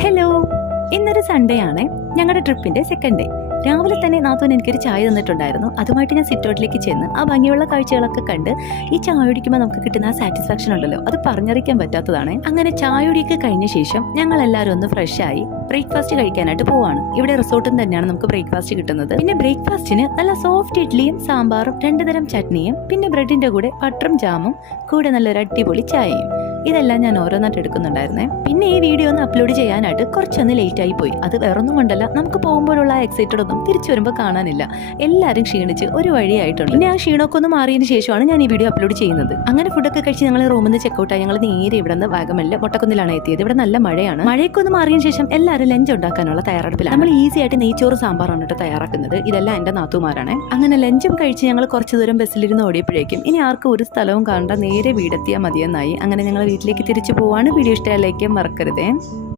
Hello ഇന്നൊരു Sunday ആണ്. ഞങ്ങളുടെ ട്രിപ്പിന്റെ സെക്കൻഡ് ഡേ രാവിലെ തന്നെ നാത്തോൻ എനിക്കൊരു ചായ തന്നിട്ടുണ്ടായിരുന്നു. അതുമായിട്ട് ഞാൻ സിറ്റൗട്ടിലേക്ക് ചെന്ന് ആ ഭംഗിയുള്ള കാഴ്ചകളൊക്കെ കണ്ട് ഈ ചായ കുടിക്കുമ്പോൾ നമുക്ക് കിട്ടുന്ന ആ സാറ്റിസ്ഫാക്ഷൻ ഉണ്ടല്ലോ. അത് പറഞ്ഞറിയിക്കാൻ പറ്റാത്തതാണ്. അങ്ങനെ ചായ കുടിയൊക്കെ കഴിഞ്ഞ ശേഷം ഞങ്ങൾ എല്ലാവരും ഒന്ന് ഫ്രഷ് ആയി ബ്രേക്ക്ഫാസ്റ്റ് കഴിക്കാനായിട്ട് പോവാണ്. ഇവിടെ റിസോർട്ടിൽ തന്നെയാണ് നമുക്ക് ബ്രേക്ക്ഫാസ്റ്റ് കിട്ടുന്നത്. പിന്നെ ബ്രേക്ക്ഫാസ്റ്റിന് നല്ല സോഫ്റ്റ് ഇഡ്ഡലിയും സാമ്പാറും രണ്ടുതരം ചട്നിയും പിന്നെ ബ്രെഡിന്റെ കൂടെ ബട്ടറും ജാമും കൂടെ നല്ലൊരു അടിപൊളി ചായയും. ഇതെല്ലാം ഞാൻ ഓരോന്നായിട്ട് എടുക്കുന്നുണ്ടായിരുന്നേ. പിന്നെ ഈ വീഡിയോ ഒന്ന് അപ്ലോഡ് ചെയ്യാനായിട്ട് കുറച്ചൊന്ന് ലേറ്റ് ആയി പോയി. അത് വേറൊന്നും കൊണ്ടല്ല. നമുക്ക് പോകുമ്പോഴുള്ള എക്സൈറ്റഡ് ഒന്നും തിരിച്ചു വരുമ്പോൾ കാണാനില്ല. എല്ലാവരും ക്ഷീണിച്ച് ഒരു വഴിയായിട്ടുണ്ട്. പിന്നെ ആ ക്ഷീണമൊക്കെ ഒന്ന് മാറിയതിന് ശേഷമാണ് ഞാൻ ഈ വീഡിയോ അപ്ലോഡ് ചെയ്യുന്നത്. അങ്ങനെ ഫുഡൊക്കെ കഴിച്ച് ഞങ്ങൾ റൂമിൽ നിന്ന് ചെക്കൗട്ടായി ഞങ്ങൾ നേരെ ഇവിടെ നിന്ന് വാഗമല്ല മുട്ടക്കുന്നിലാണ് എത്തിയത്. ഇവിടെ നല്ല മഴയാണ്. മഴയൊക്കെ ഒന്ന് മാറിയതിന് ശേഷം എല്ലാവരും ലഞ്ച് ഉണ്ടാക്കാനുള്ള തയ്യാറെടുപ്പിലാണ്. നമ്മൾ ഈസി ആയിട്ട് നെയ്ച്ചോറ് സാമ്പാറാണ് കേട്ടോ തയ്യാറാക്കുന്നത്. ഇതെല്ലാം എന്റെ നാത്തുമാരാണ്. അങ്ങനെ ലഞ്ചും കഴിച്ച് ഞങ്ങൾ കുറച്ച് ദൂരം ബസ്സിലിരുന്ന് ഓടിയപ്പോഴേക്കും ഇനി ആർക്കും ഒരു സ്ഥലവും കാണണ്ട. നേരെ വീടെത്തിയാൽ മതിയെന്നായി. അങ്ങനെ ഞങ്ങൾ വീട്ടിലേക്ക് തിരിച്ചു പോവാണ്. വീഡിയോ ഇഷ്ടമായി ലൈക്ക് മറക്കരുതേ.